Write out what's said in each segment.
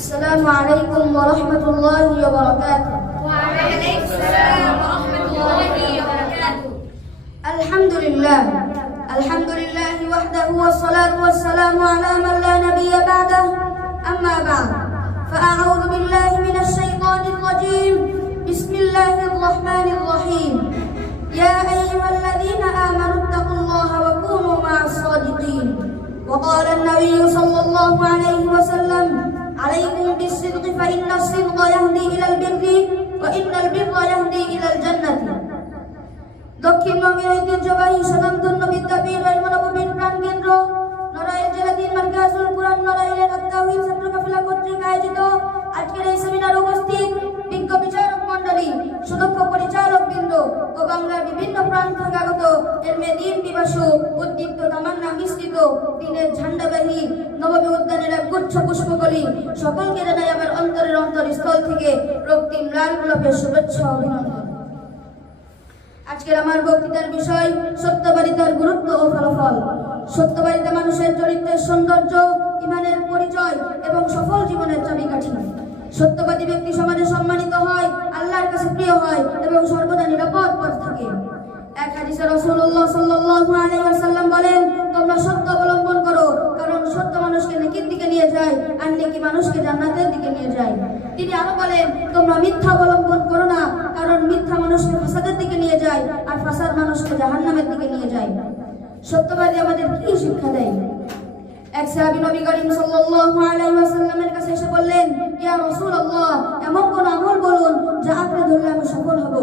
السلام عليكم ورحمة الله وبركاته. وعليكم السلام ورحمة الله وبركاته. الحمد لله وحده والصلاة والسلام على من لا نبي بعده. أما بعد فأعوذ بالله من الشيطان الرجيم. بسم الله الرحمن الرحيم. يا أيها الذين آمنوا اتقوا الله وكونوا مع الصادقين. وقال النبي صلى الله عليه وسلم: عليكم بالصدق فإن الصدق يهدي إلى البر وإن البر يهدي إلى الجنة. দক্ষিণবঙ্গের ঐতিহ্যবাহী স্বনামধন্য বিদ্যাপীঠ নববীর প্রাণকেন্দ্র নড়াইল জেলাধীন মার্কাজুল কুরআন নড়াইলের তাওহীদ ছাত্র কাফেলা কর্তৃক আয়োজিত আজকের এই সেমিনারে উপস্থিত বিজ্ঞ বিচারক মণ্ডলী, সুদক্ষ পরিচালক বৃন্দ ও বাংলার বিভিন্ন প্রান্ত থেকে আগত এলমে দ্বীন পিপাসু উদ্দীপ্ত তামান্না মিশ্রিত দিনের ঝান্ডাবাহী নববী উদ্যানের এক গুচ্ছ পুষ্পকলি সকলকে জানাই আমার অন্তরের অন্তরস্থল থেকে রক্তিম লাল গোলাপের শুভেচ্ছা অভিনন্দন। আজকের আমার বক্তৃতার বিষয় সত্যবাদিতার গুরুত্ব ও ফলাফল। সত্যবাদিতা মানুষের চরিত্রের সৌন্দর্য, ঈমানের পরিচয় এবং সফল জীবনের চাবিকাঠি। সত্যবাদী ব্যক্তি সমাজে সম্মানিত হয়, আল্লাহর কাছে প্রিয় হয় এবং সর্বদা নিরাপদ পথ থাকে। এক হাদিসে রাসূলুল্লাহ সাল্লাল্লাহু আলাইহি ওয়াসাল্লাম বলেন, তোমরা সত্য অবলম্বন করো, কারণ সত্য মানুষকে নেকির দিকে নিয়ে যায় আর নেকি মানুষকে জান্নাতের দিকে নিয়ে যায়। তিনি আরো বলেন, তোমরা মিথ্যা অবলম্বন করো না, কারণ মিথ্যা মানুষকে ফাসাদের দিকে নিয়ে যায় আর ফাসাদ মানুষকে জাহান্নামের দিকে নিয়ে যায়। সত্যবাদী আমাদের কি শিক্ষা দেয়? এক সাহাবী নবী করিম সাল্লাল্লাহু আলাইহি ওয়াসাল্লামের কাছে এসে বললেন, ইয়া রাসূলুল্লাহ, এমন কোন আমল বলুন যা আপনি ধরলে আমি সফল হব।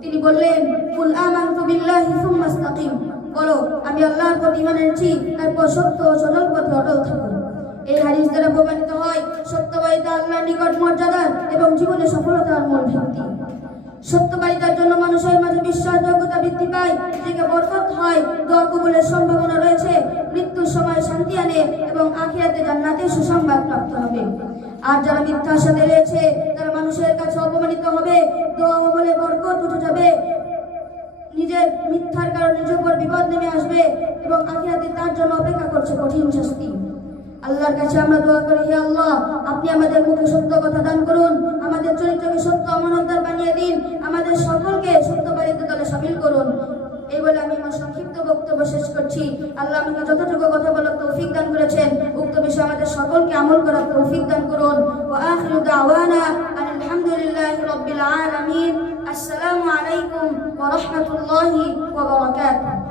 তিনি বললেন, কুল আমানতু বিল্লাহি সুম্মা ইসতাকিম, বলো আমি আল্লাহর প্রতি ঈমান এনেছি, তারপর সত্য ও সরল পথে অটল থাকো। এই হাদিস দ্বারা প্রমাণিত হয় সত্যবাদিতা আল্লাহর নিকট মর্যাদার এবং জীবনে সফলতার মূল ভিত্তি। সত্যবাদিতার জন্য মানুষের মাঝে বিশ্বাসযোগ্যতা বৃদ্ধি পায়, থেকে বরকত হয়, দোয়া কবুলের সম্ভাবনা রয়েছে, মৃত্যুর সময় শান্তি আনে এবং আখিরাতে জান্নাতের সুসংবাদ প্রাপ্ত হবে। আর যারা মিথ্যার সাথে রয়েছে তারা মানুষের কাছে অপমানিত হবে, দোয়া বলে বরকত উঠে যাবে, নিজের মিথ্যার কারণে নিজের উপর বিপদ নেমে আসবে এবং আখিরাতে তার জন্য অপেক্ষা করছে কঠিন শাস্তি। আল্লাহর কাছে আমরা দোয়া করি, হে আল্লাহ, আপনি আমাদের মুখে সত্য কথা দান করুন, আমাদের চরিত্রকে সত্য আমানতদার বানিয়ে দিন, আমাদের সকলকে সত্যবাদিতা দলে শামিল করুন। এই বলে আমি আমার সংক্ষিপ্ত বক্তব্য শেষ করছি। আল্লাহ আমাকে যতটুকু কথা বলার তৌফিক দান করেছেন, উক্ত বিষয়ে আমাদের সকলকে আমল করার তৌফিক দান করুন। ওয়া আখিরু দাওয়ানা আলহামদুলিল্লাহি রাব্বিল আলামিন। আসসালামু আলাইকুম ওয়া রাহমাতুল্লাহি ওয়া বারাকাতুহু।